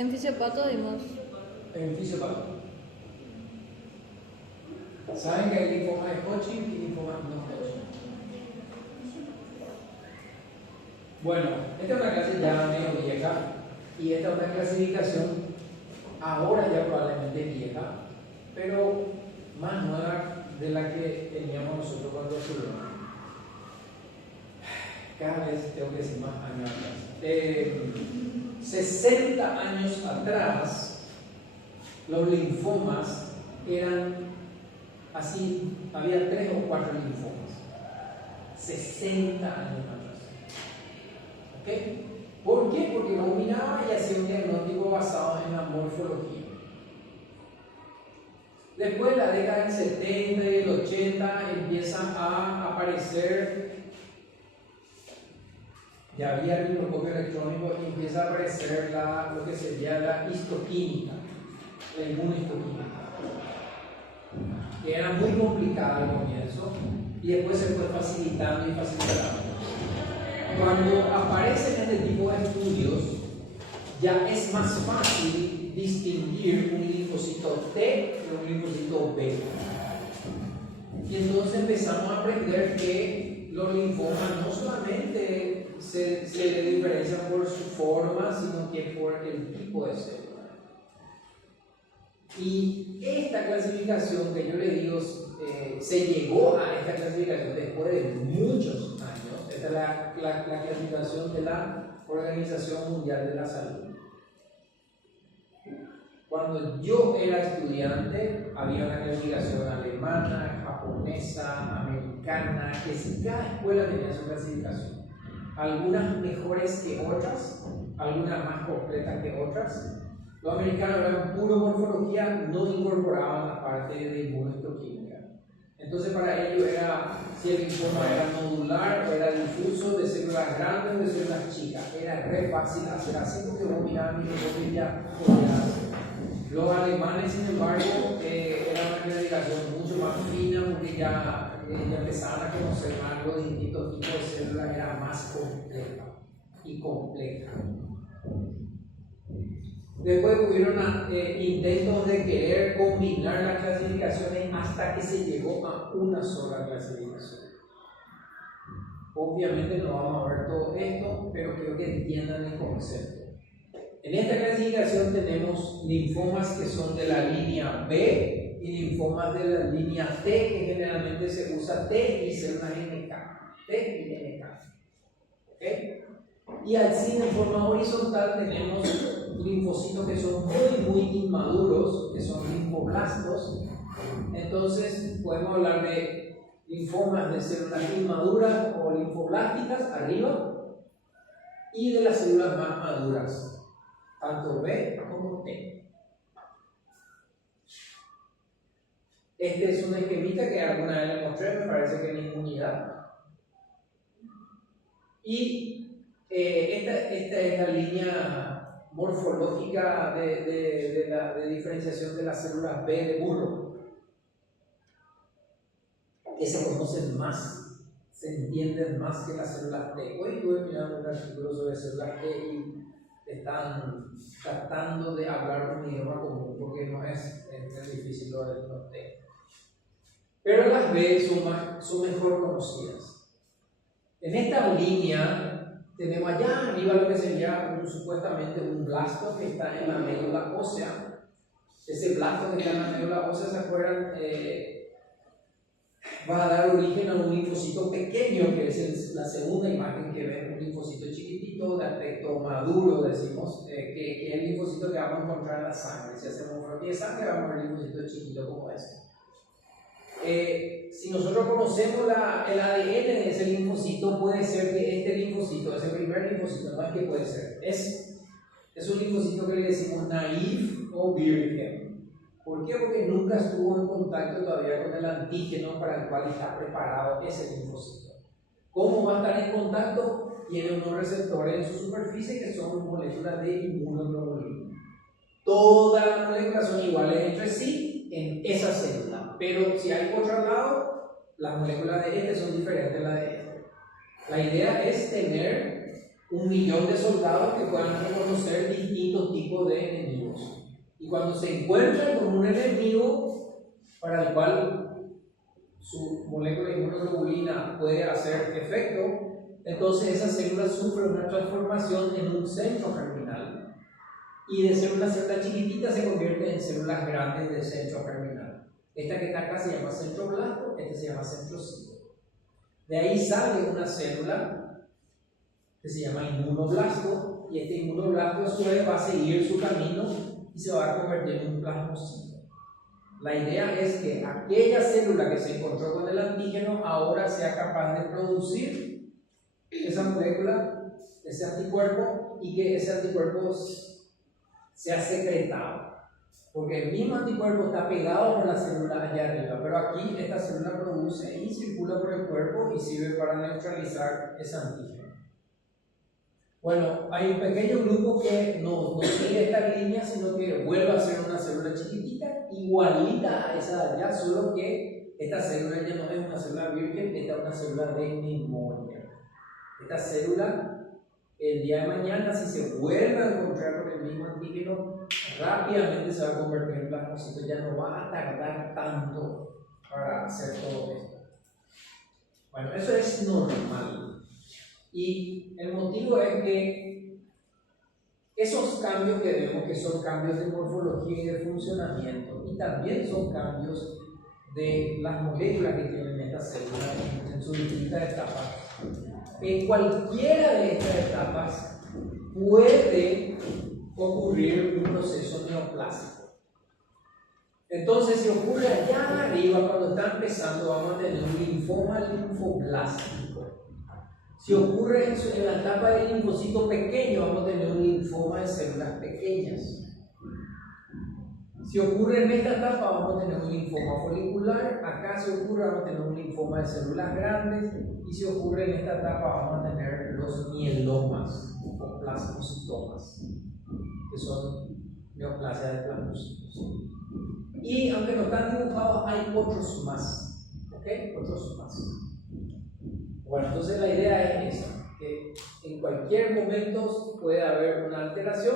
En fisiopato vimos. En fisiopato. ¿Saben que hay linfoma de Hodgkin y linfoma no Hodgkin? Bueno, esta es una clase ya medio vieja y esta es una clasificación ahora ya probablemente vieja, pero más nueva de la que teníamos nosotros cuando estudiamos. Cada vez tengo que decir más años atrás. 60 años atrás, los linfomas eran así, había 3 o 4 linfomas. 60 años atrás. ¿Ok? ¿Por qué? Porque lo dominaba y hacía un diagnóstico basado en la morfología. Después, la década del 70 y el 80 empiezan a aparecer, ya había el microscopio electrónico y empieza a aparecer lo que sería la histoquímica, la inmunohistoquímica, que era muy complicada al comienzo y después se fue facilitando y facilitando. Cuando aparecen este tipo de estudios, ya es más fácil distinguir un linfocito T de un linfocito B. Y entonces empezamos a aprender que los linfomas no solamente se diferencian por su forma, sino que por el tipo de célula. Y esta clasificación que yo le digo, se llegó a esta clasificación después de muchos años. Esta es la clasificación de la Organización Mundial de la Salud. Cuando yo era estudiante, había una clasificación alemana, japonesa, americana, que si cada escuela tenía su clasificación. Algunas mejores que otras, algunas más completas que otras. Los americanos eran puro morfología, no incorporaban la parte de inmunohistoquímica. Entonces para ellos era, si el linfoma era nodular o era difuso, de células grandes o de células chicas. Era re fácil hacer así porque vos mirabas microscopio y ya podías hacer. Los alemanes, sin embargo, era una clasificación mucho más fina porque ya empezaban a conocer más los distintos tipos de células, era más compleja y compleja. Después hubieron intentos de querer combinar las clasificaciones hasta que se llegó a una sola clasificación. Obviamente no vamos a ver todo esto, pero quiero que entiendan el concepto. En esta clasificación tenemos linfomas que son de la línea B y linfomas de la línea T, que generalmente se usa T y células NK. T y NK. ¿Okay? Y así de forma horizontal tenemos linfocitos que son muy inmaduros, que son linfoblastos. Entonces podemos hablar de linfomas de células inmaduras o linfoblásticas arriba y de las células más maduras, tanto B como T. Este es un esquemita que alguna vez le mostré, me parece que en inmunidad. Y esta es la línea morfológica de diferenciación de las células B de burro, que se conocen más, se entienden más que las células T. Hoy estuve mirando un artículo sobre células T y están tratando de hablar un idioma común porque no es difícil lo de los T. Pero las B son mejor conocidas. En esta línea tenemos allá arriba lo que sería supuestamente un blasto que está en la médula ósea. Ese blasto que está en la médula ósea, ¿se acuerdan? Va a dar origen a un linfocito pequeño, que es la segunda imagen que ven, un linfocito chiquitito, de aspecto maduro, decimos, que es el linfocito que vamos a encontrar en la sangre. Si hacemos morfología de sangre, vamos a ver un linfocito chiquito como ese. Si nosotros conocemos el ADN de ese linfocito, puede ser que este linfocito, ese primer linfocito, no es que puede ser, es un linfocito que le decimos naive o virgen. ¿Por qué? Porque nunca estuvo en contacto todavía con el antígeno para el cual está preparado ese linfocito. ¿Cómo va a estar en contacto? Tiene unos receptores en su superficie que son moléculas de inmunoglobulina. Todas las moléculas son iguales entre sí en esa célula, pero si hay otro lado, las moléculas de este son diferentes a las de este. La idea es tener 1.000.000 de soldados que puedan reconocer distintos tipos de enemigos. Y cuando se encuentran con un enemigo para el cual su molécula de inmunoglobulina puede hacer efecto, entonces esa célula sufre una transformación en un centro germinal. Y de ser una célula chiquitita se convierte en células grandes de centro germinal. Esta que está acá se llama centroblasto, este se llama centrocito. De ahí sale una célula que se llama inmunoblasto, y este inmunoblasto a su vez va a seguir su camino y se va a convertir en un plasmocito. La idea es que aquella célula que se encontró con el antígeno ahora sea capaz de producir esa molécula, ese anticuerpo, y que ese anticuerpo sea secretado. Porque el mismo anticuerpo está pegado por la célula allá arriba, pero aquí esta célula produce y circula por el cuerpo y sirve para neutralizar ese antígeno. Bueno, hay un pequeño grupo que no sigue esta línea, sino que vuelve a ser una célula chiquitita, igualita a esa de allá, solo que esta célula ya no es una célula virgen, esta es una célula de memoria. Esta célula, el día de mañana, si se vuelve a encontrar con el mismo antígeno, rápidamente se va a convertir en plasmocito, ya no va a tardar tanto para hacer todo esto. Bueno, eso es normal. Y el motivo es que esos cambios que vemos, que son cambios de morfología y de funcionamiento, y también son cambios de las moléculas que tienen estas células en sus distintas etapas, en cualquiera de estas etapas puede ocurrir un proceso neoplásico. Entonces, si ocurre allá arriba, cuando está empezando, vamos a tener un linfoma linfoblástico. Si ocurre en la etapa del linfocito pequeño, vamos a tener un linfoma de células pequeñas. Si ocurre en esta etapa, vamos a tener un linfoma folicular. Acá si ocurre, vamos a tener un linfoma de células grandes. Y si ocurre en esta etapa, vamos a tener los mielomas o plasmocitomas, que son neoplasias de plasmocitos. Y aunque no están dibujados, hay otros más. ¿Ok? Otros más. Bueno, entonces la idea es esa, que en cualquier momento puede haber una alteración,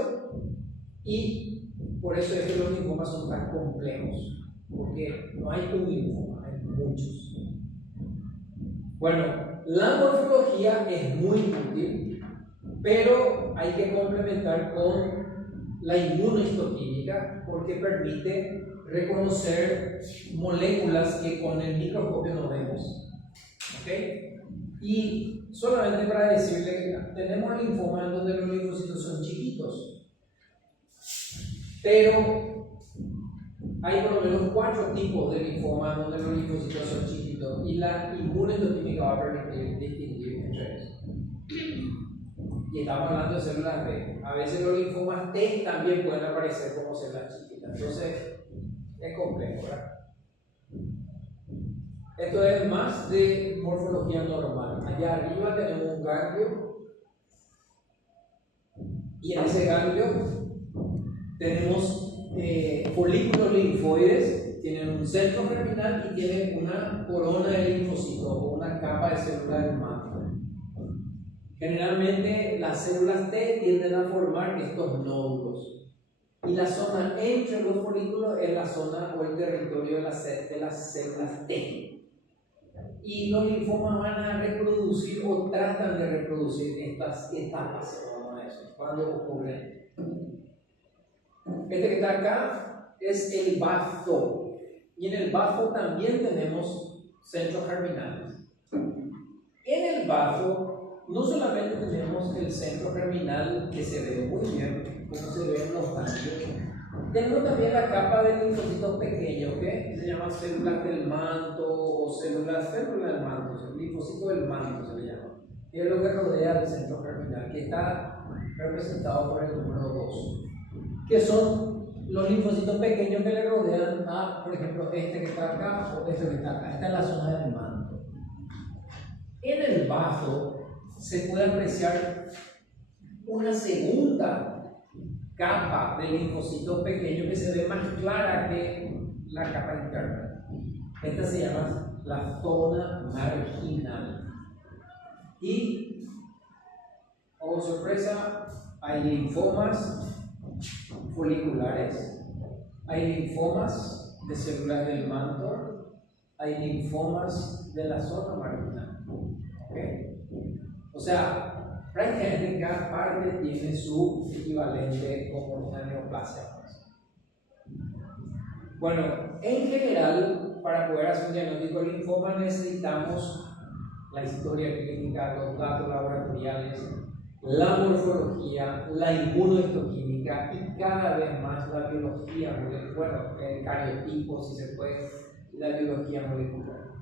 y por eso es que los linfomas son tan complejos, porque no hay un linfoma, hay muchos. Bueno, la morfología es muy útil, pero hay que complementar con la inmunohistoquímica, porque permite reconocer moléculas que con el microscopio no vemos. ¿Okay? Y solamente para decirle que tenemos linfoma en donde los linfocitos son chiquitos, pero hay por lo menos 4 tipos de linfoma donde los linfocitos son chiquitos, y la inmunohistoquímica va a permitir distinguir entre ellos. Y estamos hablando de células B. A veces los linfomas T también pueden aparecer como células chiquitas, entonces es complejo, ¿verdad? Esto es más de morfología normal. Allá arriba tenemos un ganglio, y en ese ganglio tenemos folículos linfoides, tienen un centro germinal y tienen una corona de linfocitos o una capa de células del manto. Generalmente las células T tienden a formar estos nódulos, y la zona entre los folículos es la zona o el territorio de las células T. Y los linfomas van a reproducir o tratan de reproducir estas etapas, vamos a decir, cuando ocurren. Este que está acá es el bazo, y en el bazo también tenemos centros germinales. En el bazo no solamente tenemos el centro germinal, que se ve muy bien, como se ve en los ganglios, tenemos también la capa de linfocitos pequeños, que se llama células del manto o células del manto, el linfocito del manto se le llama, que es lo que rodea el centro germinal, que está representado por el número 2, que son los linfocitos pequeños que le rodean a, por ejemplo, este que está acá o este que está acá. Esta es la zona del manto. En el bazo se puede apreciar una segunda capa de linfocitos pequeños que se ve más clara que la capa interna. Esta se llama la zona marginal. Y oh sorpresa, hay linfomas foliculares, hay linfomas de células del manto, hay linfomas de la zona marginal. ¿Okay? O sea, prácticamente cada parte tiene su equivalente como una neoplasia. Bueno, en general, para poder hacer un diagnóstico de linfoma necesitamos la historia clínica, los datos laboratoriales, la morfología, la inmunohistoquímica y cada vez más la biología molecular, bueno, el cariotipo, si se puede, la biología molecular.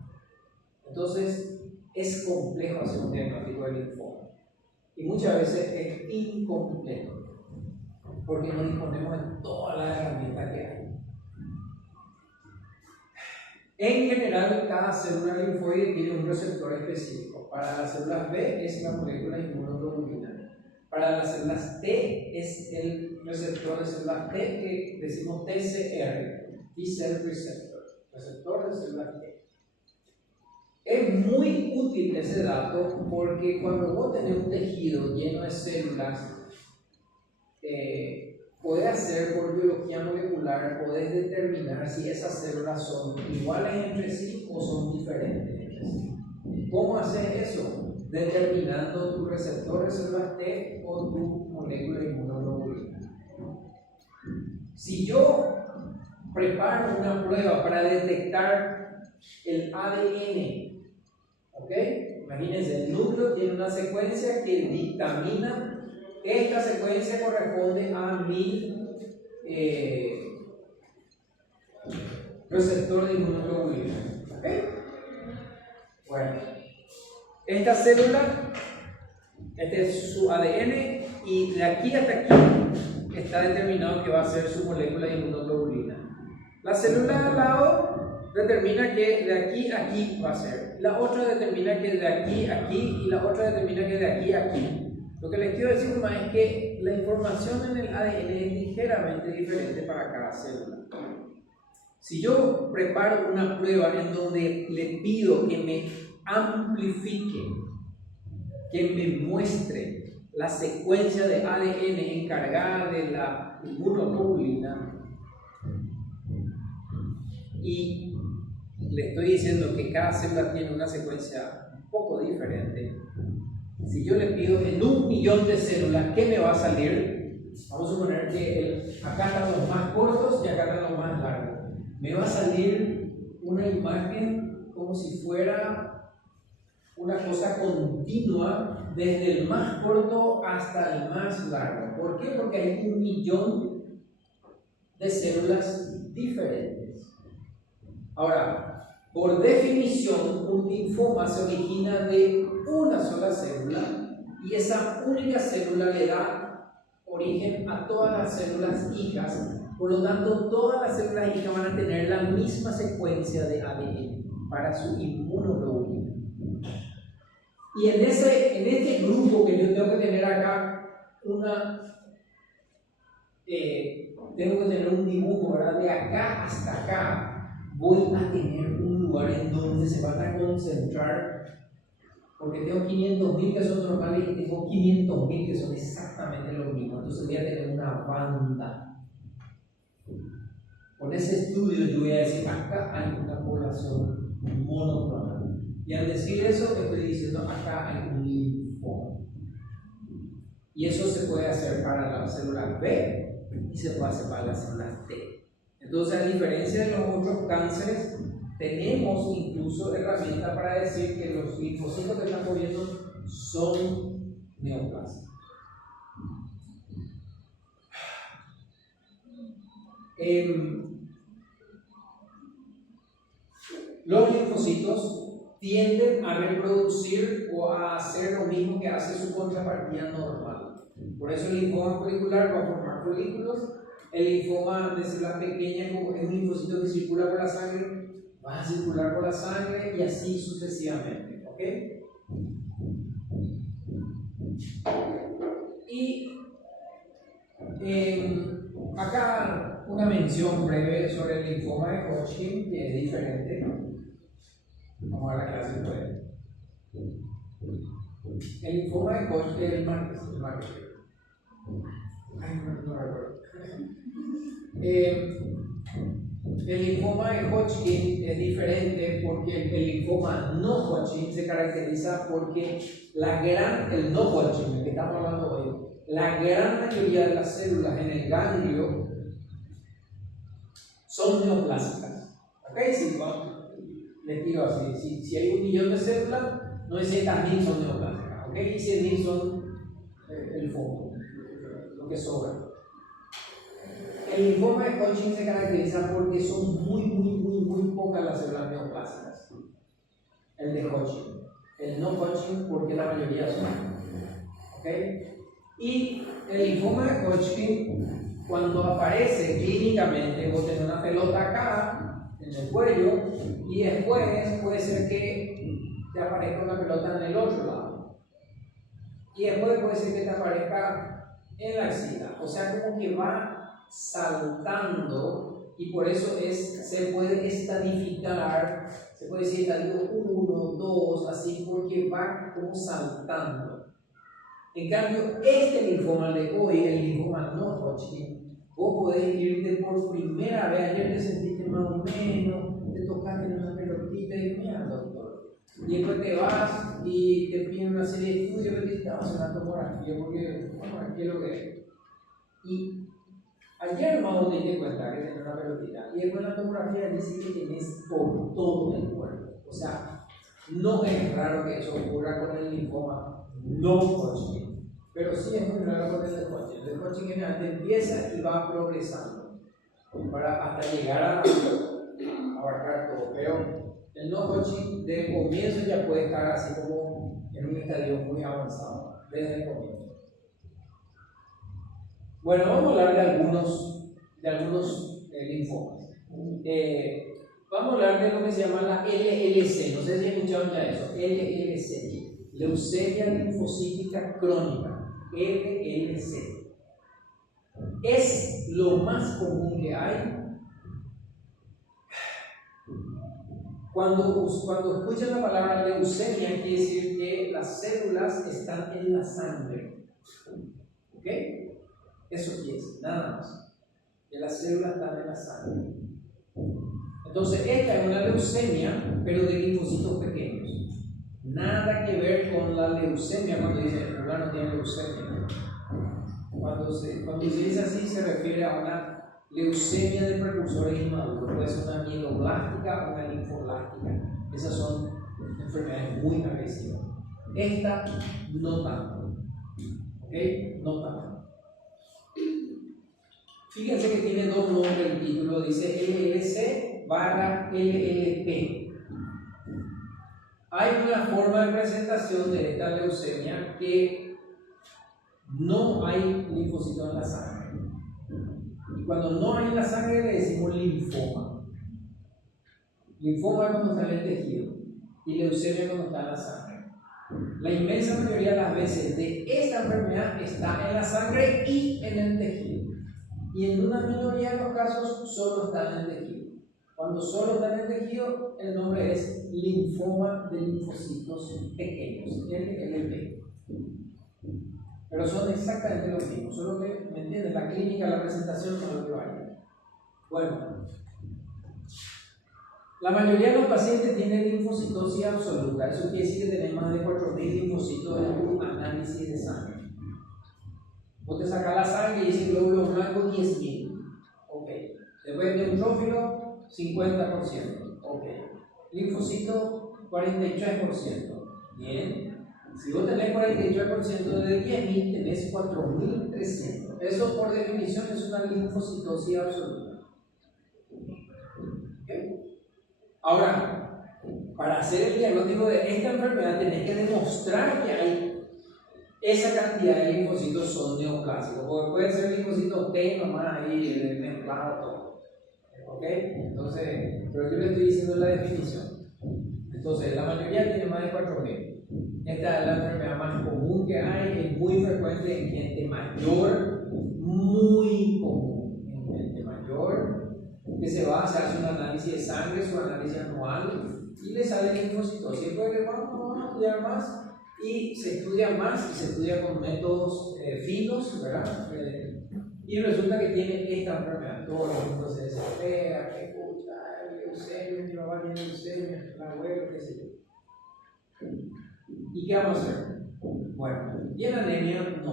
Entonces, es complejo hacer un diagnóstico de linfoma y muchas veces es incompleto porque no disponemos de todas las herramientas que hay. En general, cada célula linfoide tiene un receptor específico. Para las células B es la molécula inmunoglobulina. Para las células T es el receptor de células T que decimos TCR, T-cell receptor, receptor de células T. Es muy útil ese dato porque cuando vos tenés un tejido lleno de células, podés hacer por biología molecular, podés determinar si esas células son iguales entre sí o son diferentes entre sí. ¿Cómo haces eso? Determinando tu receptor de células T o tu molécula inmunoglobulina. Si yo preparo una prueba para detectar el ADN, ¿ok? Imagínense, el núcleo tiene una secuencia que dictamina. Esta secuencia corresponde a mi receptor de inmunoglobulina. ¿Okay? Bueno, esta célula, este es su ADN y de aquí hasta aquí está determinado que va a ser su molécula de inmunoglobulina. La célula de al lado determina que de aquí a aquí va a ser. La otra determina que de aquí a aquí y la otra determina que de aquí a aquí. Lo que les quiero decir más es que la información en el ADN es ligeramente diferente para cada célula. Si yo preparo una prueba en donde le pido que me amplifique, que me muestre la secuencia de ADN encargada de la inmunoglobulina y le estoy diciendo que cada célula tiene una secuencia un poco diferente, si yo le pido en 1.000.000 de células, ¿qué me va a salir? Vamos a suponer que acá están los más cortos y acá están los más largos. Me va a salir una imagen como si fuera una cosa continua desde el más corto hasta el más largo. ¿Por qué? Porque hay 1.000.000 de células diferentes. Ahora, por definición, un linfoma se origina de una sola célula y esa única célula le da origen a todas las células hijas. Por lo tanto, todas las células hijas van a tener la misma secuencia de ADN para su inmunoglobulina. Y en este grupo que yo tengo que tener acá, tengo que tener un dibujo, ¿verdad? De acá hasta acá voy a tener un lugar en donde se van a concentrar, porque tengo 500.000 que son normales y tengo 500.000 que son exactamente lo mismo. Entonces voy a tener una banda. Con ese estudio yo voy a decir, acá hay una población monoclonal. Y al decir eso, estoy diciendo, acá hay un linfoma. Y eso se puede hacer para las células B y se puede hacer para las células T. Entonces, a diferencia de los otros cánceres, tenemos incluso herramientas para decir que los linfocitos que estamos viendo son neoplásicos. Los linfocitos tienden a reproducir o a hacer lo mismo que hace su contrapartida normal. Por eso el linfoma folicular va a formar folículos. El linfoma de células pequeñas, como es un linfocito que circula por la sangre, va a circular por la sangre y así sucesivamente. ¿Ok? Y acá una mención breve sobre el linfoma de Hodgkin, que es diferente. Vamos a ver la clase breve. El linfoma de Hodgkin, el martes. Ay, no recuerdo. El linfoma de Hodgkin es diferente porque el linfoma no Hodgkin se caracteriza porque el no Hodgkin, el que estamos hablando hoy, la gran mayoría de las células en el ganglio son neoplásicas. ¿Ok? Si les digo así, si hay 1 millón de células, 900.000 son neoplásicas. ¿Ok? Y 100.000 son el fondo, lo que sobra. El linfoma de Hodgkin se caracteriza porque son muy pocas las células neoplásicas. El de Hodgkin. El no Hodgkin porque la mayoría son. ¿Ok? Y el linfoma de Hodgkin, cuando aparece clínicamente, vos tenés una pelota acá, en el cuello, y después puede ser que te aparezca una pelota en el otro lado. Y después puede ser que te aparezca en la axila. O sea, como que va saltando, y por eso se puede estadificar, se puede decir estadio 1, 2, así, porque va como saltando. En cambio, este linfoma de hoy, el linfoma no Hodgkin, vos podés irte por primera vez, ayer te sentiste más o menos, te tocaste en una pelotita y mira, doctor. Y después te vas y te piden una serie de estudios que te vas a hacer una tomografía, porque, bueno, aquí es lo que es. Y ayer más te diste cuenta que tenés una pelotita, y después la tomografía dice que tenés por todo el cuerpo. O sea, no es raro que eso ocurra con el linfoma no Hodgkin, pero sí es muy raro con el de Hodgkin. El de Hodgkin generalmente empieza y va progresando hasta llegar a abarcar todo, pero el no Hodgkin de comienzo ya puede estar así como en un estadio muy avanzado, desde el comienzo. Bueno, vamos a hablar de algunos linfomas. Vamos a hablar de lo que se llama la LLC, no sé si han escuchado ya eso, LLC. Leucemia linfocítica crónica, LLC. Es lo más común que hay. Cuando escuchan la palabra leucemia, quiere decir que las células están en la sangre. ¿Ok? Eso quiere decir, nada más. Que las células están en la sangre. Entonces, esta es una leucemia, pero de linfocitos pequeños. Nada que ver con la leucemia cuando dice el fulano tiene leucemia. Cuando se dice así, se refiere a una leucemia de precursores inmaduros. Puede ser una mieloblástica o una linfoblástica. Esas son enfermedades muy agresivas. Esta no tanto. ¿Ok? No tanto. Fíjense que tiene dos nombres el título. Dice LLC/LLP. Hay una forma de presentación de esta leucemia que no hay linfocitos en la sangre. Y cuando no hay en la sangre le decimos linfoma. Linfoma es cuando está en el tejido y leucemia cuando está en la sangre. La inmensa mayoría de las veces de esta enfermedad está en la sangre y en el tejido. Y en una minoría de los casos solo está en el tejido. Cuando solo está en el tejido, el nombre es linfoma de linfocitos pequeños, LLP. Pero son exactamente lo mismo, solo que, ¿me entiendes? La clínica, la presentación no es lo que vaya. Bueno, la mayoría de los pacientes tienen linfocitosis absoluta. Eso quiere decir que tienen más de 4.000 linfocitos en un análisis de sangre. Vos te sacas la sangre y dice glóbulos blancos 10.000. Ok. Después neutrófilo 50%. Ok. Linfocito 43%. Bien. Si vos tenés 43% de 10.000, tenés 4.300. Eso por definición es una linfocitosis absoluta. ¿Okay? Ahora, para hacer el diagnóstico de esta enfermedad tenés que demostrar que hay esa cantidad de linfocitos son neoplásicos. Porque puede ser linfocitos T nomás ahí mezclado todo. ¿Ok? Entonces, pero yo le estoy diciendo la definición. Entonces, la mayoría tiene más de 4.000. Esta es la enfermedad más común que hay, es muy frecuente en gente mayor, muy común en gente mayor, que se hace un análisis de sangre, su análisis anual, y le sale linfocitosis. Después le vamos a estudiar más, y se estudia más y se estudia con métodos finos, ¿verdad? Y resulta que tiene esta enfermedad. Todo el mundo se desespera, que puta, leucemia, mi mamá tiene leucemia, el abuelo, qué sé yo. ¿Y qué vamos a hacer? Bueno, ¿tiene anemia? No.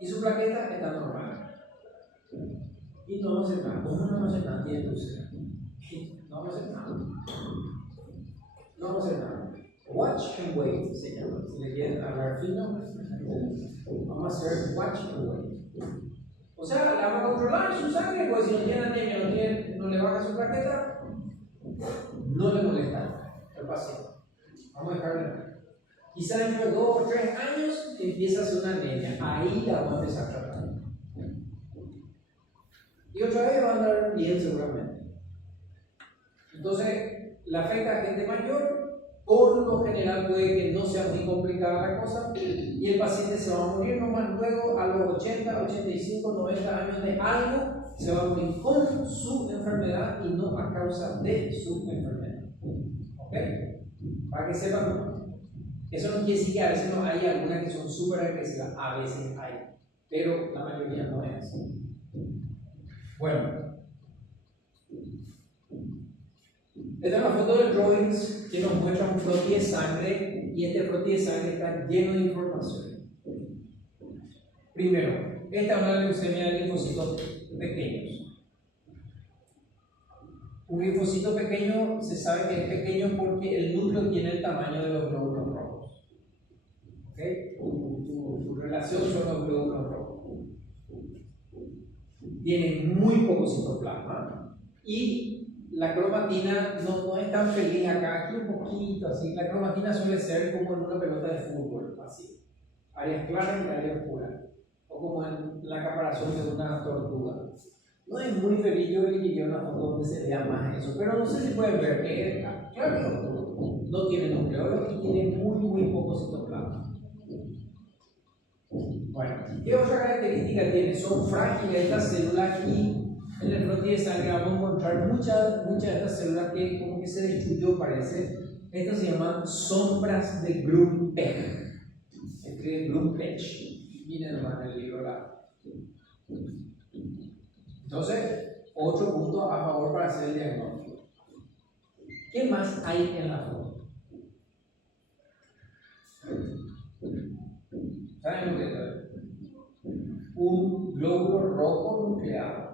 ¿Y su plaqueta? Está normal. Y no vamos a hacer nada. ¿Cómo no vamos a hacer nada? Tiene leucemia. No vamos a hacer nada. No vamos a hacer nada. Watch and wait se llama. Si le quieren hablar fino, vamos a hacer watch and wait. O sea, la vamos a controlar su sangre, pues si no tiene anemia, no le baja su plaqueta, no le molesta al paciente. Vamos a dejarle. Quizá dentro de 2 o 3 años empieza a hacer una anemia. Ahí la vamos a empezar a tratar. Y otra vez va a andar bien seguramente. Entonces, la afecta a gente mayor. Por lo general puede que no sea muy complicada la cosa y el paciente se va a morir nomás luego a los 80, 85, 90 años de algo, se va a morir con su enfermedad y no a causa de su enfermedad. ¿Ok? Para que sepan, eso no quiere decir que a veces no hay algunas que son súper agresivas, a veces hay, pero la mayoría no es así. Bueno. Esta es una foto del drawings que nos muestra un frotí de sangre y este frotí de sangre está lleno de información. Primero, esta es una leucemia de linfocitos pequeños. Un linfocito pequeño se sabe que es pequeño porque el núcleo tiene el tamaño de los glóbulos rojos. ¿Okay? Tu relación son los glóbulos rojos. Tiene muy poco citoplasma y la cromatina no es tan feliz acá, aquí un poquito así. La cromatina suele ser como en una pelota de fútbol, así. Áreas claras y áreas oscuras. O como en la caparazón de una tortuga. No es muy feliz, yo elegiría una foto donde se vea más eso, pero no sé si pueden ver que claro que no tiene nucleolo y tiene muy poco citoplasma. Bueno, ¿qué otra característica tiene? Son frágiles estas células y en el frotí de sangre vamos a encontrar muchas de estas células que como que se destruyó, parece. Estas se llaman sombras de Grünpech. Escribe Grünpech. Miren nomás en el libro la. Entonces, otro punto a favor para hacer el diagnóstico. ¿Qué más hay en la foto? ¿Saben lo que es? Un glóbulo rojo nucleado.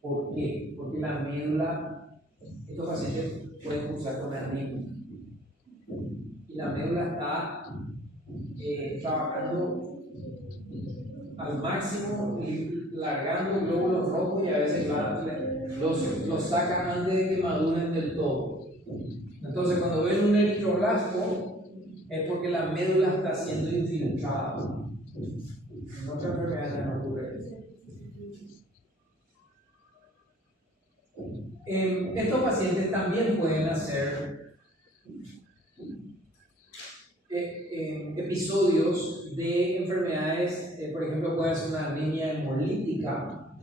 ¿Por qué? Porque la médula, estos pacientes pueden cursar con anemia. Y la médula está trabajando al máximo y largando glóbulos rojos y a veces los sacan antes de que maduren del todo. Entonces, cuando ven un eritroblasto, es porque la médula está siendo infiltrada. En otra enfermedad no ocurre eso. Estos pacientes también pueden hacer episodios de enfermedades, por ejemplo, pueden hacer una anemia hemolítica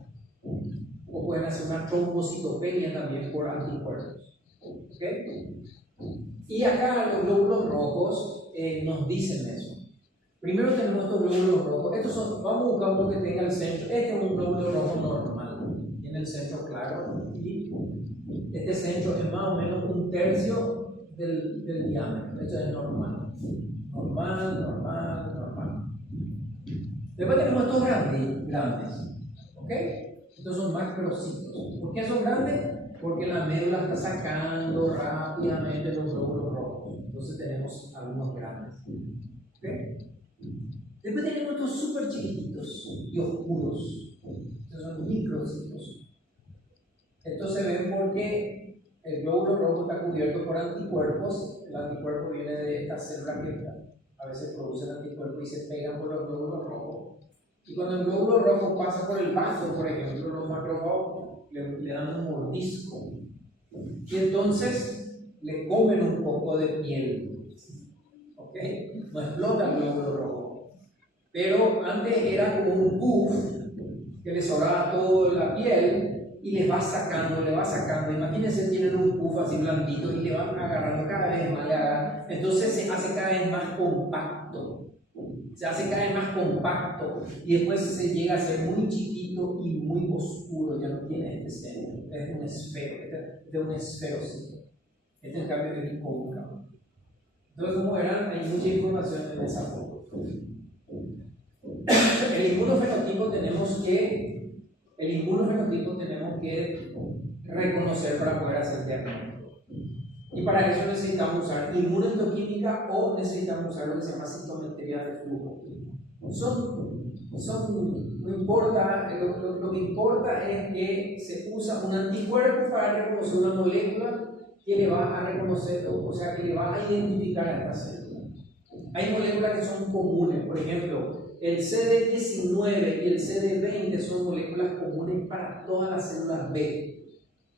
o pueden hacer una trombocitopenia también por anticuerpos. ¿Okay? Y acá los glóbulos rojos nos dicen eso. Primero tenemos estos glóbulos rojos. Estos son, vamos a buscar uno que tenga el centro. Este es un glóbulo rojo normal. Tiene el centro claro. Y este centro es más o menos 1/3 del diámetro. Esto es normal. Normal. Después tenemos estos grandes. ¿Ok? Estos son macrocitos. ¿Por qué son grandes? Porque la médula está sacando rápidamente los glóbulos rojos. Entonces tenemos algunos grandes. ¿Okay? Después tenemos estos súper chiquititos y oscuros. Estos son microcitos. Estos se ven porque el glóbulo rojo está cubierto por anticuerpos. El anticuerpo viene de estas células que a veces producen anticuerpos y se pegan por los glóbulos rojos. Y cuando el glóbulo rojo pasa por el vaso, por ejemplo, los macrófagos le dan un mordisco. Y entonces le comen un poco de piel. ¿Ok? No explota el glóbulo rojo. Pero antes era como un puff que le sobraba toda la piel y le va sacando. Imagínense, tienen un puff así blandito y le van agarrando cada vez más, entonces se hace cada vez más compacto. Y después se llega a ser muy chiquito y muy oscuro, ya no tiene este centro, es un esfero, este es un esferocito. Este en cambio es cóncavo. Entonces, como verán, hay mucha información en esa foto. El inmunofenotipo tenemos que reconocer para poder hacer diagnóstico. Y para eso necesitamos usar inmunohistoquímica o necesitamos usar lo que se llama citometría de flujo. No importa, lo que importa es que se usa un anticuerpo para reconocer una molécula que le va a reconocer, o sea, que le va a identificar a esta célula. Hay moléculas que son comunes, por ejemplo, el CD19 y el CD20 son moléculas comunes para todas las células B.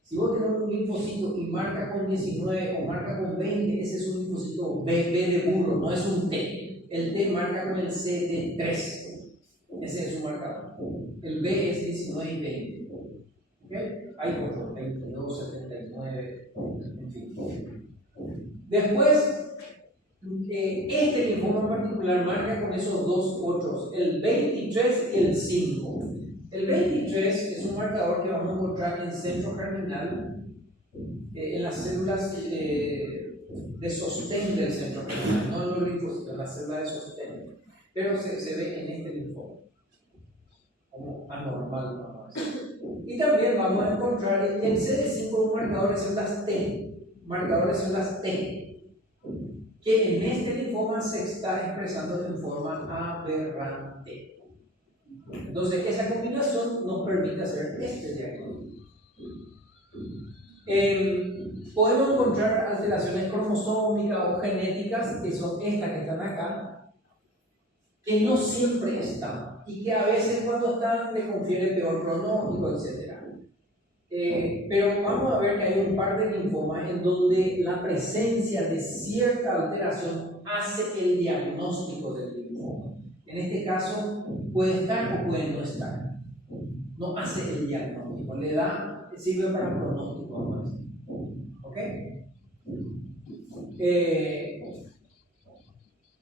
Si vos tenés un linfocito y marca con 19 o marca con 20, ese es un linfocito B de burro, no es un T. El T marca con el CD3, ese es su marcador. El B es 19 y 20. ¿Okay? Hay otros, 22, 79, en fin. Después, este linfoma en particular marca con esos dos otros, el 23 y el 5. El 23 es un marcador que vamos a encontrar en el centro germinal, en las células de sostén del centro germinal, no en los linfocitos, en las células de sostén, pero se ve en este linfoma como anormal, vamos a decir. Y también vamos a encontrar en el CD5 un marcador de células T, que en este linfoma se está expresando de forma aberrante. Entonces, esa combinación nos permite hacer este diagnóstico. Podemos encontrar alteraciones cromosómicas o genéticas, que son estas que están acá, que no siempre están, y que a veces cuando están le confiere peor pronóstico, etc. Pero vamos a ver que hay un par de linfomas en donde la presencia de cierta alteración hace el diagnóstico del linfoma. En este caso, puede estar o puede no estar. No hace el diagnóstico, le da, sirve para pronóstico, vamos a decir. ¿Ok?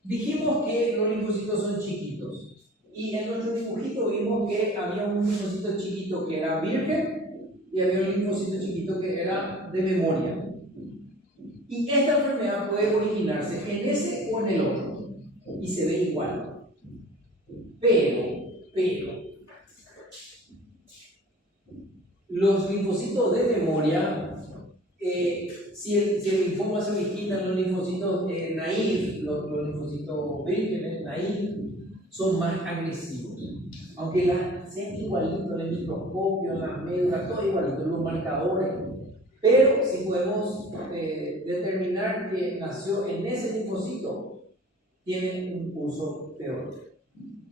Dijimos que los linfocitos son chiquitos. Y en nuestro dibujito vimos que había un linfocito chiquito que era virgen y había un linfocito chiquito que era de memoria. Y esta enfermedad puede originarse en ese o en el otro. Y se ve igual. Pero, los linfocitos de memoria, si el linfoma se origina en los linfocitos naïf, los linfocitos vírgenes, naïf, son más agresivos. Aunque sean igualitos en el microscopio, en la médula, todo igualito, los marcadores. Pero si podemos determinar que nació en ese linfocito, tiene un curso peor.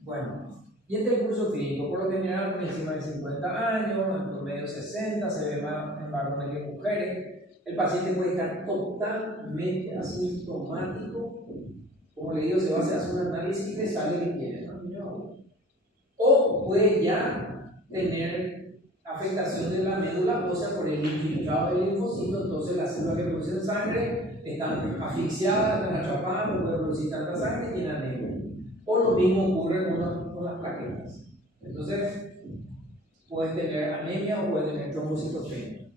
Bueno, y este curso clínico, por lo general, por encima de 50 años, en promedio 60, se ve más en varones que en mujeres. El paciente puede estar totalmente asintomático. Como le digo, se va a hacer un análisis y te sale que tiene, ¿no? O puede ya tener afectación de la médula ósea por el infiltrado del linfocito, entonces las células que producen sangre están asfixiadas, están atrapadas, no pueden producir tanta sangre y tienen anemia. O lo mismo ocurre con las plaquetas. Entonces, pueden tener anemia o pueden tener trombocitopenia.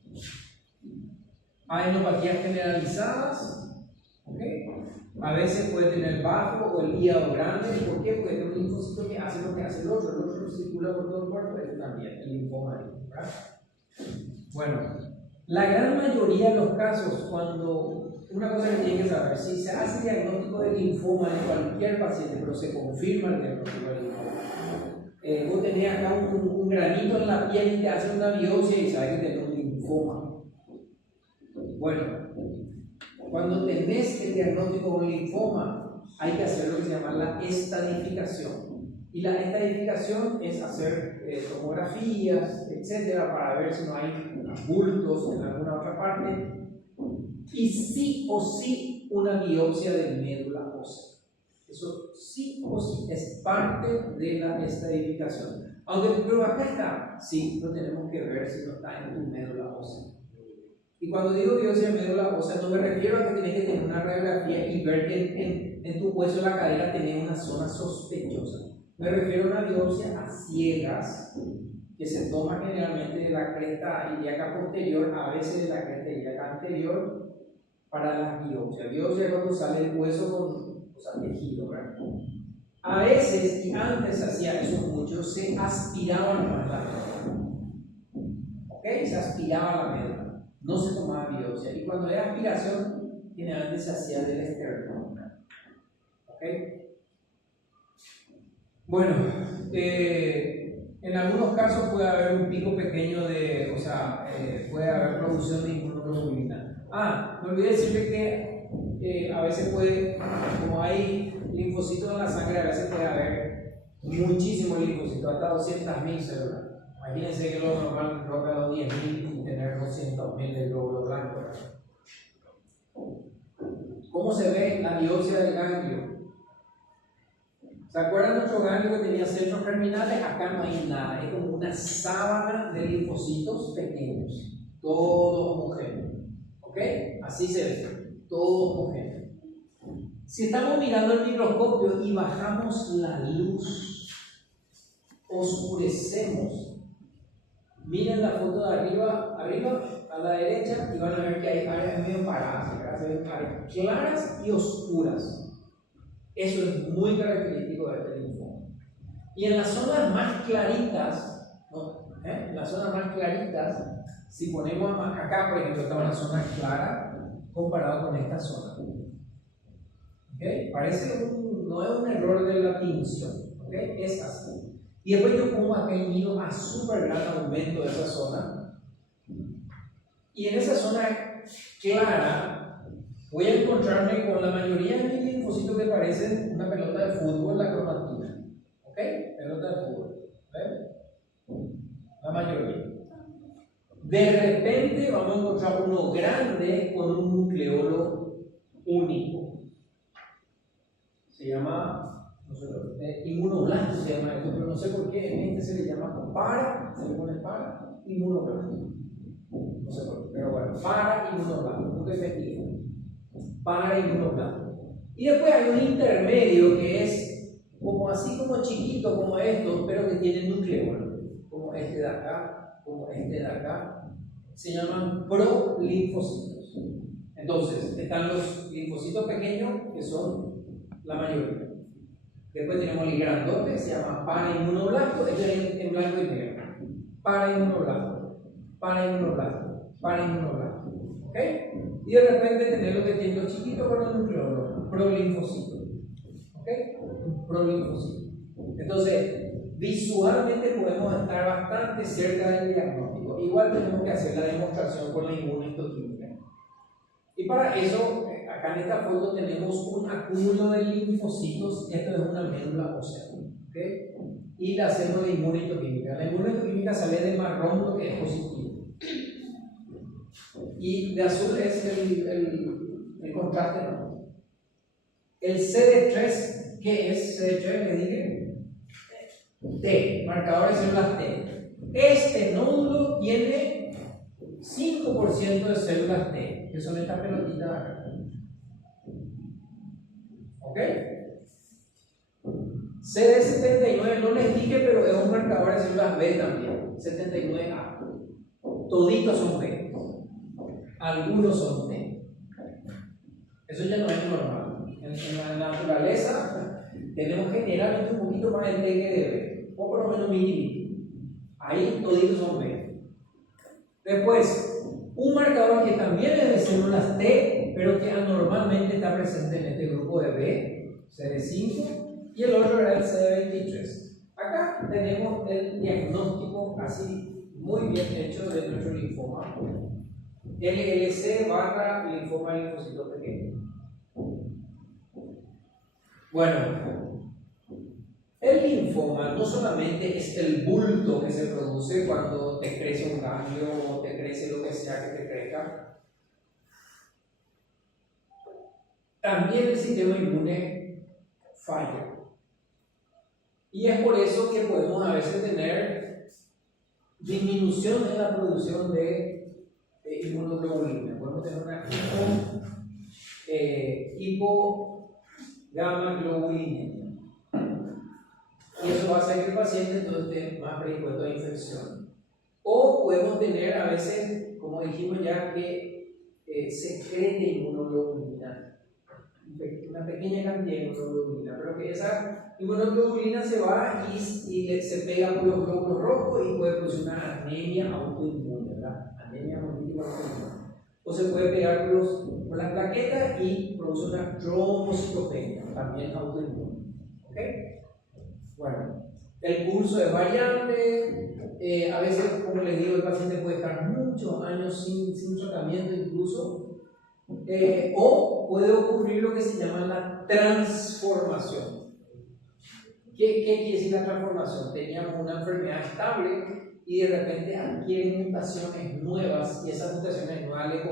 Hay neuropatías generalizadas, ¿okay? A veces puede tener bajo o el hígado grande. ¿Por qué? Porque es un linfocito que hace lo que hace el otro circula por todo el cuerpo, eso también, el linfoma, ¿verdad? Bueno, la gran mayoría de los casos, cuando una cosa que tienen que saber, si se hace diagnóstico de linfoma en cualquier paciente, pero se confirma el diagnóstico de linfoma, vos tenés acá un granito en la piel y te hacen una biopsia y sabes que tenés un linfoma. Bueno, cuando tenés el diagnóstico de un linfoma, hay que hacer lo que se llama la estadificación. Y la estadificación es hacer tomografías, etcétera, para ver si no hay bultos en alguna otra parte. Y sí o sí una biopsia de médula ósea. Eso sí o sí, es parte de la estadificación. Aunque, pero acá está, sí, lo tenemos que ver si no está en tu médula ósea. Y cuando digo biopsia de médula ósea, no me refiero a que tienes que tener una radiografía y ver que en tu hueso de la cadera tenés una zona sospechosa. Me refiero a una biopsia a ciegas, que se toma generalmente de la cresta ilíaca posterior, a veces de la cresta ilíaca anterior, para las biopsias. Biopsia es cuando sale el hueso con, o sea, tejido, ¿verdad? A veces, y antes hacía eso mucho, se aspiraban más la médula. ¿Ok? Se aspiraba la médula. No se tomaba biopsia. Y cuando era aspiración, generalmente se hacía del esternón. ¿Ok? Bueno, en algunos casos puede haber un pico pequeño de, o sea, puede haber producción de inmunoglobulina. Me olvidé decirle que a veces puede, como hay linfocitos en la sangre, a veces puede haber muchísimos linfocitos, hasta 200.000 células. Imagínense que lo normal roca los 10.000 y tener 200.000 de glóbulo blanco. ¿Cómo se ve la biopsia del ganglio? ¿Se acuerdan nuestro ganglio que tenía centros germinales? Acá no hay nada, es como una sábana de linfocitos pequeños, todos homogéneos. ¿Ok? Así se ve, todo homogéneo. Si estamos mirando el microscopio y bajamos la luz, oscurecemos. Miren la foto de arriba a la derecha y van a ver que hay áreas medio paradas, se ven áreas claras y oscuras. Eso es muy característico de este linfoma. Y en las zonas más claritas, en las zonas más claritas, si ponemos acá, por ejemplo, está una zona clara comparado con esta zona. ¿Okay? Parece no es un error de la tinción, ¿okay? Es así. Y después yo pongo acá y miro a súper gran aumento de esa zona. Y en esa zona clara voy a encontrarme con la mayoría de mis linfocitos que parecen una pelota de fútbol, la cromatina. ¿Ok? Pelota de fútbol. ¿Ven? La mayoría. De repente vamos a encontrar uno grande con un nucleolo único. Se llama, no sé, inmunoblasto se llama esto, pero no sé por qué en este se le llama se le pone para inmunoblasto. No sé por qué, pero bueno, para inmunoblasto, nunca investigué. Para inmunoblasto. Y después hay un intermedio que es como así como chiquito como esto, pero que tiene nucleolo, como este de acá, como este de acá. Se llaman prolinfocitos. Entonces, están los linfocitos pequeños, que son la mayoría. Después tenemos el grandote, que se llama parainmunoblasto, este es en blanco y negro. Parainmunoblasto, parainmunoblasto, parainmunoblasto. ¿Ok? Y de repente tenemos lo que tiene los chiquitos con el nucleolo, prolinfocito. ¿Ok? Prolinfocito. Entonces, visualmente podemos estar bastante cerca del diagnóstico. Igual tenemos que hacer la demostración con la inmunohistoquímica. Y para eso, acá en esta foto tenemos un acúmulo de linfocitos. Esto es una médula ósea. ¿Okay? Y le hacemos la inmunohistoquímica. La inmunohistoquímica sale de marrón porque es positivo. Y de azul es el contraste, ¿no? El CD3, ¿qué es CD3? Le dije T, marcador de células T. Este nódulo tiene 5% de células T, que son estas pelotitas acá. ¿Ok? CD79 no les dije, pero es un marcador de células B también. 79A. Toditos son B. Algunos son T. Eso ya no es normal. En la naturaleza tenemos generalmente un poquito más de T que de B, o por lo menos mínimo. Ahí toditos son B. Después, un marcador que también es de células T, pero que anormalmente está presente en este grupo de B, CD5, y el otro era el CD23. Acá tenemos el diagnóstico así muy bien hecho de nuestro linfoma. LLC barra linfoma linfocito pequeño. Bueno, el linfoma no solamente es el bulto que se produce cuando te crece un ganglio o te crece lo que sea que te crezca. También el sistema inmune falla. Y es por eso que podemos a veces tener disminución en la producción de inmunoglobulina. Podemos tener una hipogamaglobulinemia. Y eso va a hacer que el paciente entonces esté más predispuesto a infección. O podemos tener a veces, como dijimos ya, que secrete inmunoglobulina, una pequeña cantidad de inmunoglobulina, pero que esa inmunoglobulina se va y se pega por los glóbulos rojos y puede producir una anemia autoinmune, ¿verdad? Anemia múltiple autoinmune. O se puede pegar por las plaquetas y produce una trombocitopenia, también autoinmune. ¿Ok? Bueno, el curso es variable. A veces, como les digo, el paciente puede estar muchos años sin tratamiento incluso, o puede ocurrir lo que se llama la transformación. ¿Qué quiere decir la transformación? Teníamos una enfermedad estable y de repente adquieren mutaciones nuevas y esas mutaciones nuevas le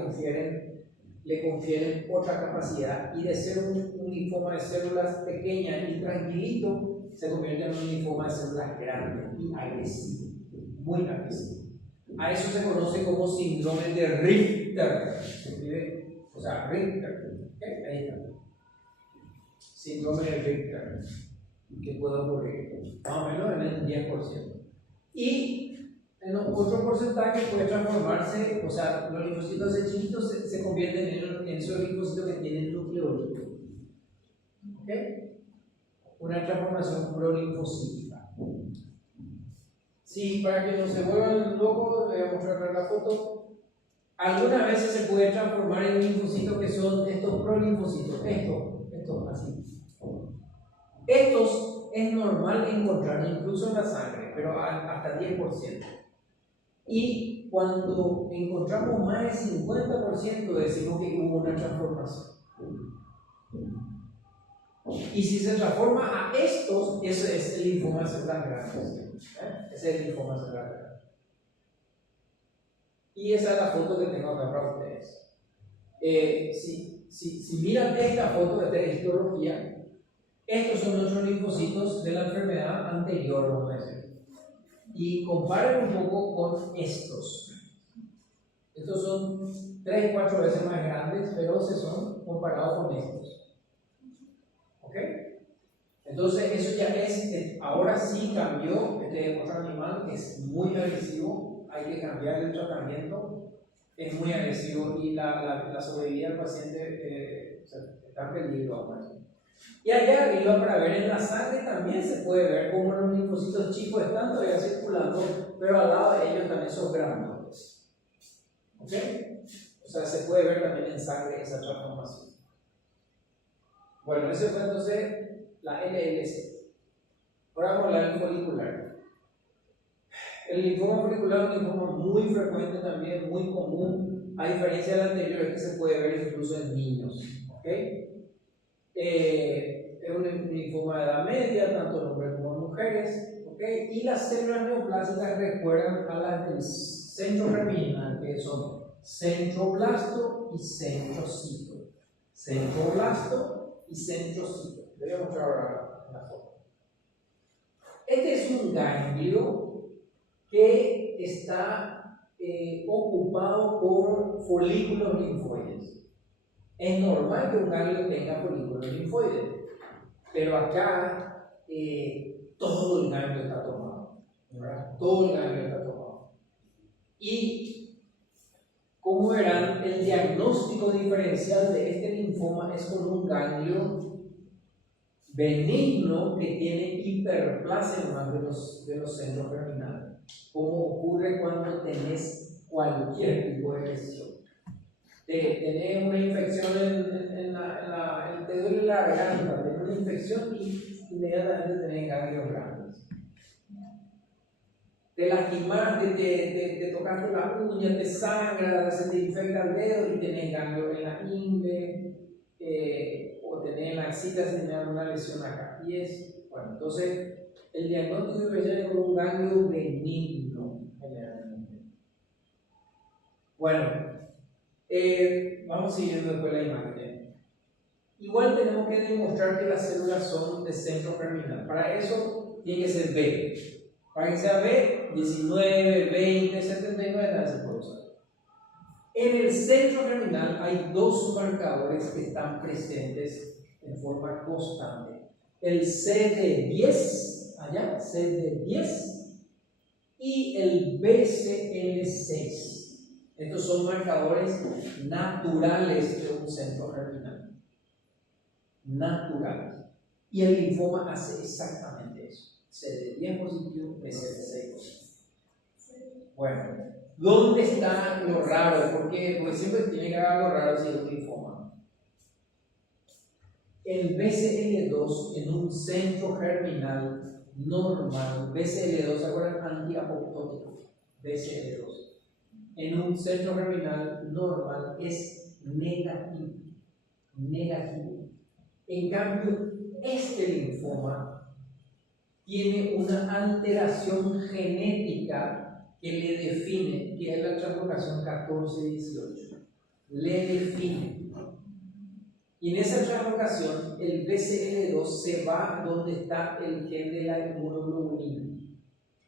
confieren otra capacidad, y de ser un linfoma de células pequeñas y tranquilito se convierte en un linfoma de células grandes y agresivo, muy agresivo. A eso se conoce como síndrome de Richter. Se escribe, o sea, Richter. ¿Okay? Ahí está. Síndrome de Richter, que puede ocurrir más o menos en el 10%. Y en otro porcentaje puede transformarse, o sea, los linfocitos de chiquitos se convierten en esos linfocitos que tienen nucleolito. ¿Ok? Una transformación prolinfocítica. Sí, para que no se vuelvan locos, les voy a mostrar la foto. Algunas veces se puede transformar en linfocitos que son estos prolinfocitos, estos así. Estos es normal encontrar incluso en la sangre, pero hasta 10%. Y cuando encontramos más del 50%, decimos que hubo una transformación. Y si se transforma a estos, ese es el linfoma celular grande. Ese es el linfoma celular grande. Y esa es la foto que tengo acá para ustedes. Si miran esta foto de histología, estos son nuestros linfocitos de la enfermedad anterior, vamos a decir. Y comparen un poco con estos. Estos son 3-4 veces más grandes, feroces son comparados con estos. ¿Ok? Entonces, eso ya es, ahora sí cambió. Este otro animal es muy agresivo, hay que cambiar el tratamiento, es muy agresivo y la sobrevida del paciente está en peligro ahora. Y allá arriba, para ver en la sangre, también se puede ver cómo los linfocitos chicos están todavía circulando, pero al lado de ellos también son grandes. ¿Ok? O sea, se puede ver también en sangre esa transformación. Bueno, eso fue entonces la LLC. Ahora vamos a hablar del folicular. El linfoma folicular es un linfoma muy frecuente también, muy común, a diferencia del anterior, es que se puede ver incluso en niños. ¿Ok? Es un linfoma de edad media, tanto en hombres como en mujeres, ¿okay? Y las células neoplásicas recuerdan a las del centro germinal, que son centroblasto y centrocito. Centroblasto y centrocito. Les voy a mostrar ahora la foto. Este es un ganglio que está ocupado por folículos linfoides. Es normal que un ganglio tenga folículos linfoides, pero acá todo el ganglio está tomado, ¿verdad? Todo el ganglio está tomado. Y como verán, el diagnóstico diferencial de este linfoma es con un ganglio benigno que tiene hiperplasia en más de los centros germinales, como ocurre cuando tenés cualquier tipo de lesión. Tenés una infección te duele la garganta, tenés una infección y inmediatamente tenés ganglios grandes. Te lastimaste, te tocaste la uña, te sangra, se te infecta el dedo y tenés ganglios en la ingle, o tenés en la axila si tenés alguna lesión acá. Y bueno, entonces el diagnóstico diferencial es con un ganglio benigno, generalmente. Bueno. Vamos siguiendo después la imagen. Igual tenemos que demostrar que las células son de centro germinal. Para eso tiene que ser B. Para que sea B, 19, 20, 79, nada se puede usar. En el centro germinal hay dos marcadores que están presentes en forma constante. El CD10, allá, CD10, y el BCL6. Estos son marcadores naturales de un centro germinal. Naturales. Y el linfoma hace exactamente eso. CD10 positivo, BCL6 positivo. Bueno, ¿dónde está lo raro? Porque siempre tiene que haber algo raro si es un linfoma. El BCL2 en un centro germinal normal, BCL2, ¿se acuerdan? Antiapoptótico, BCL2. En un centro germinal normal es negativo. Negativo. En cambio, este linfoma tiene una alteración genética que le define, que es la translocación 14-18. Le define. Y en esa translocación, el BCL2 se va donde está el gen de la inmunoglobulina,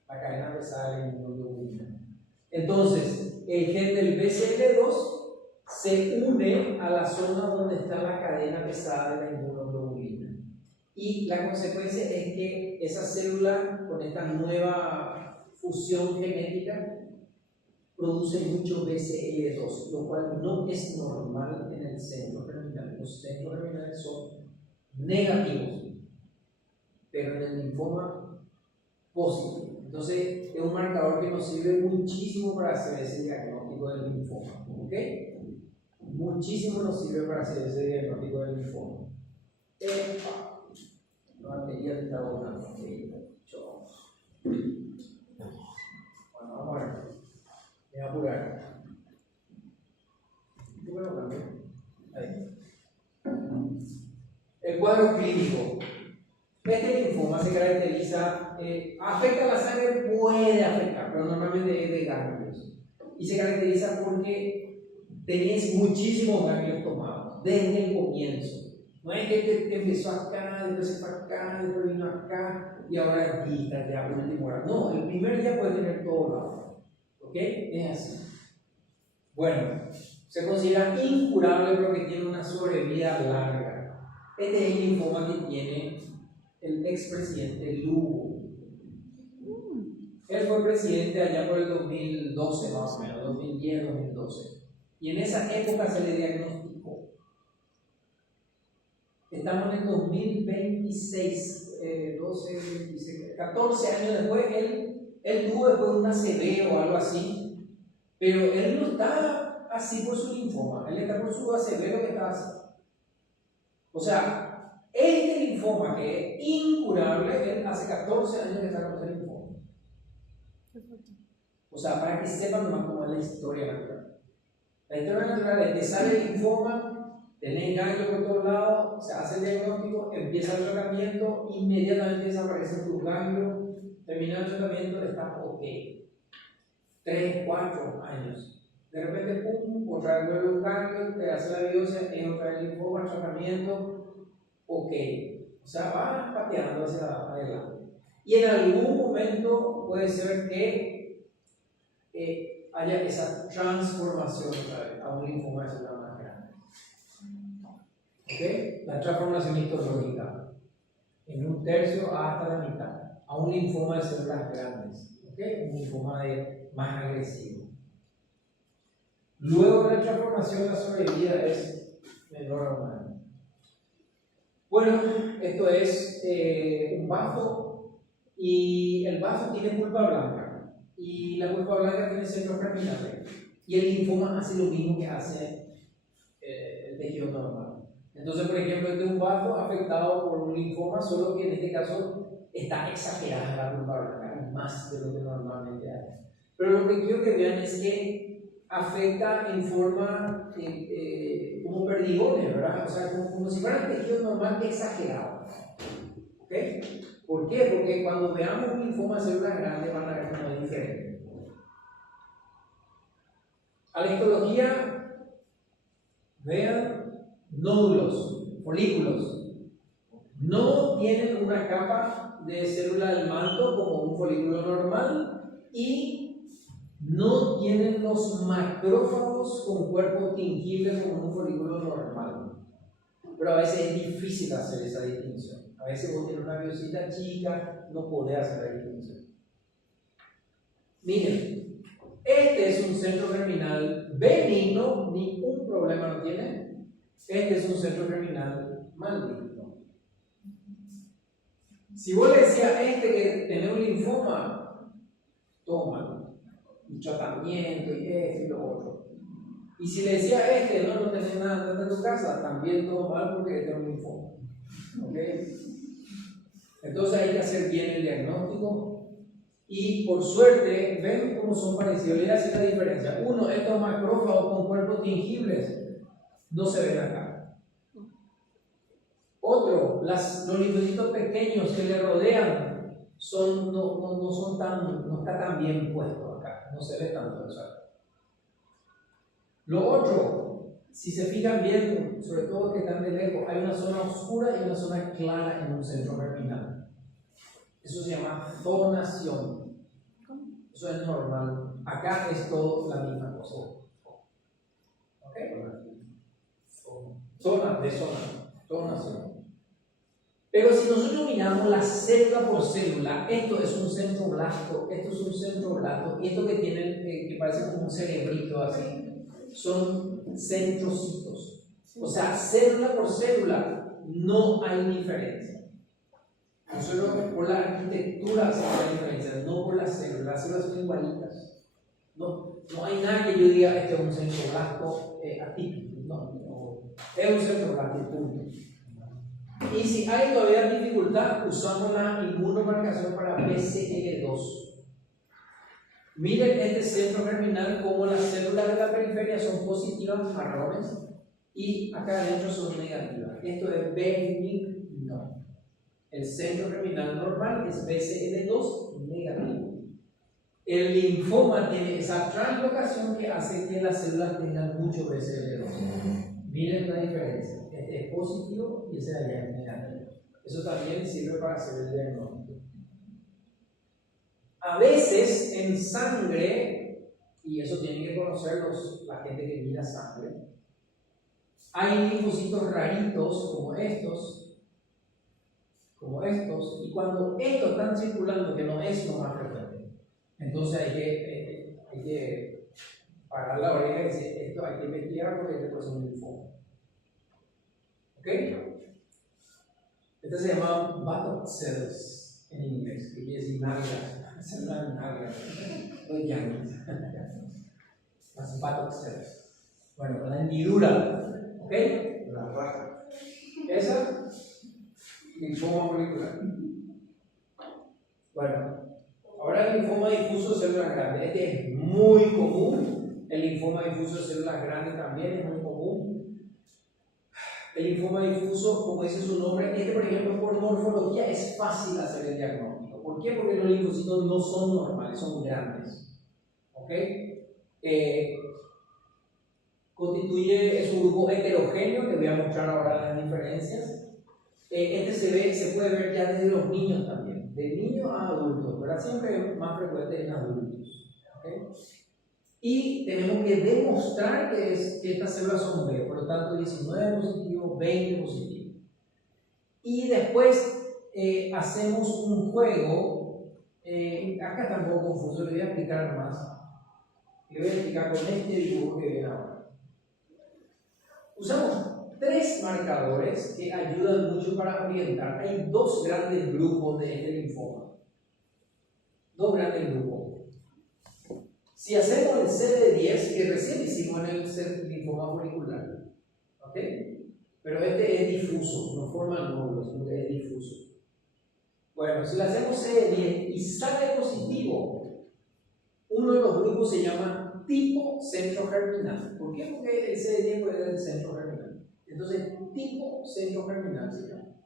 la cadena pesada de la inmunoglobulina. Entonces, el gen del BCL2 se une a la zona donde está la cadena pesada de la inmunoglobulina. Y la consecuencia es que esa célula, con esta nueva fusión genética, produce mucho BCL2, lo cual no es normal en el centro germinal. Los centros germinales son negativos, pero en el linfoma positivo. Entonces, es un marcador que nos sirve muchísimo para hacer ese diagnóstico del linfoma. ¿Ok? Muchísimo nos sirve para hacer ese diagnóstico del linfoma. La batería está volando. Bueno, vamos a ver. Voy a apurar. Ahí. El cuadro clínico. Este linfoma se caracteriza, afecta a la sangre, puede afectar, pero normalmente es de ganglios. Y se caracteriza porque tenés muchísimos ganglios tomados desde el comienzo. No es que te empezó acá, después se fue acá, después vino acá y ahora aquí está ya por último hora. No, el primer día puede tener todo lado. ¿Ok? Es así. Bueno, se considera incurable porque tiene una sobrevida larga. Este es el linfoma que tiene el expresidente Lugo. Él fue presidente allá por el 2012 más o menos, 2010-2012. Y en esa época se le diagnosticó. Estamos en el 2026, 12, 26, 14 años después, él tuvo después un ACV o algo así, pero él no está así por su linfoma, él está por su ACV lo que está así. O sea, este linfoma que es incurable, él hace 14 años que está con este linfoma. O sea, para que sepan más cómo es la historia natural. La historia natural es que sale el linfoma, tenés ganglios por todos lados, se hace el diagnóstico, empieza el tratamiento, inmediatamente desaparecen tus ganglios, termina el tratamiento, está ok. 3, 4 años. De repente, pum, otra vez vuelve un ganglio, te hace la biopsia, y otra vez el linfoma, el tratamiento, ok. O sea, va pateando hacia adelante. Y en algún momento puede ser que haya esa transformación otra vez a un linfoma de célula más grande. ¿Ok? La transformación histológica en un tercio hasta la mitad a un linfoma de células grandes. ¿Ok? Un linfoma más agresivo. Luego de la transformación, la sobrevida es menor a un año. Bueno, esto es un bazo y el bazo tiene pulpa blanca. Y la pulpa blanca tiene centros germinales. Y el linfoma hace lo mismo que hace el tejido normal. Entonces, por ejemplo, este es un bazo afectado por un linfoma, solo que en este caso está exagerada la pulpa blanca, hay más de lo que normalmente hay. Pero lo que quiero que vean es que afecta en forma como perdigones, ¿verdad? O sea, como si fuera el tejido normal exagerado. ¿Ok? ¿Por qué? Porque cuando veamos un linfoma de células grandes van a ver cómo es diferente. A la histología, vean nódulos, folículos. No tienen una capa de célula del manto como un folículo normal y no tienen los macrófagos con cuerpo tingible como un folículo normal. Pero a veces es difícil hacer esa distinción. A veces vos tienes una biopsia chica, no podés hacer la distinción. Miren, este es un centro germinal benigno, ningún problema no tiene. Este es un centro germinal maligno. Si vos le decías a este que tenés un linfoma, toma, un tratamiento y esto y lo otro. Y si le decía a este, no tenés nada en tu casa, también todo mal porque tiene un linfoma. ¿Ok? Entonces hay que hacer bien el diagnóstico. Y por suerte, ven cómo son parecidos. Le voy a decir la diferencia. Uno, estos macrófagos con cuerpos tingibles no se ven acá. Otro, los linfocitos pequeños que le rodean no está tan bien puesto acá. No se ve tanto eso acá. Lo otro, si se fijan bien, sobre todo que están de lejos, hay una zona oscura y una zona clara en un centro germinal. Eso se llama zonación. Eso es normal. Acá es todo la misma cosa. ¿Ok? Zonación. Pero si nosotros miramos la célula por célula, esto es un centroblasto, esto es un centroblasto, y esto que tienen, que parece como un cerebrito así, son centrocitos. O sea, célula por célula no hay diferencia. Nosotros por la arquitectura hacemos la diferencia, no por las células. Las células son igualitas. No hay nada que yo diga este es un centroblasto atípico. No, es un centroblasto, punto. Y si hay todavía dificultad, usamos la inmunomarcación para BCL2. Miren este centro germinal como las células de la periferia son positivas, marrones, y acá adentro son negativas. Esto es benigno. El centro germinal normal es BCL2 negativo. El linfoma tiene esa translocación que hace que las células tengan mucho BCL2. Miren la diferencia. Este es positivo y ese de allá es negativo. Eso también sirve para hacer el diagnóstico. A veces en sangre, y eso tienen que conocer la gente que mira sangre, hay linfocitos raritos como estos, y cuando estos están circulando, que no es lo más frecuente, entonces hay que parar la oreja y decir, esto hay que investigar porque este puede ser un linfoma. ¿Ok? Este se llama buttock cells en inglés, que quiere decir nalgas, células nalgas, los yankees. Las buttock cells. Bueno, la hendidura, ¿ok? La raja. Esa, linfoma folicular. Bueno, ahora el linfoma difuso de células grandes. Este es muy común. El linfoma difuso de células grandes también es muy común. El linfoma difuso, como dice su nombre, por ejemplo, por morfología es fácil hacer el diagnóstico. ¿Por qué? Porque los linfocitos no son normales, son grandes. ¿Ok? Es un grupo heterogéneo, que voy a mostrar ahora las diferencias. Se puede ver ya desde los niños también, de niños a adultos, pero siempre es más frecuente en adultos. ¿Okay? Y tenemos que demostrar que estas células son B, por lo tanto 19 positivo, 20 positivo. Y después hacemos un juego, acá está un poco confuso, le voy a explicar más. Le voy a explicar con este dibujo que viene ahora. Usamos 3 marcadores que ayudan mucho para orientar. Hay 2 grandes grupos de este linfoma. 2 grandes grupos. Si hacemos el CD10, que recién hicimos en el linfoma folicular, ¿ok? Pero este es difuso, no forma nódulos, sino que es difuso. Bueno, si le hacemos CD10 y sale positivo, uno de los grupos se llama tipo centro germinal. ¿Por qué? Porque el CD10 puede ser el centro germinal. Entonces, tipo centro germinal se llama.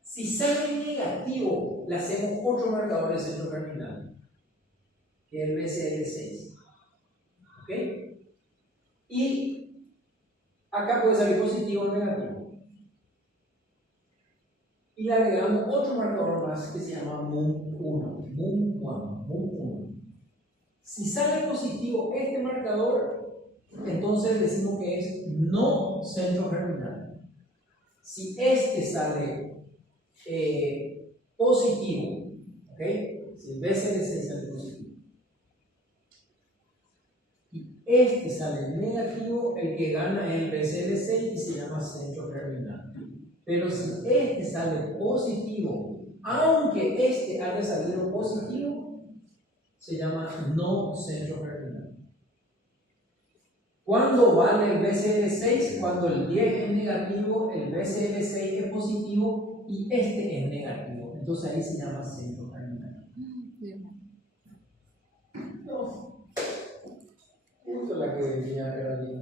Si sale negativo, le hacemos otro marcador de centro germinal, que es el BCL6. ¿Ok? Y acá puede salir positivo o negativo. y le agregamos otro marcador más que se llama MUM1. MUM1. Si sale positivo este marcador, entonces decimos que es no centro germinal. Si este sale positivo, ¿ok? Si el BCL6 sale positivo y este sale negativo, el que gana es el BCL6 y se llama centro germinal. Pero si este sale positivo, aunque este haya salido positivo, se llama no centro germinal. ¿Cuándo vale el BCL6? Cuando el 10 es negativo, el BCL6 es positivo y este es negativo. Entonces ahí se llama centro germinal. No. Justo la que decía Carolina.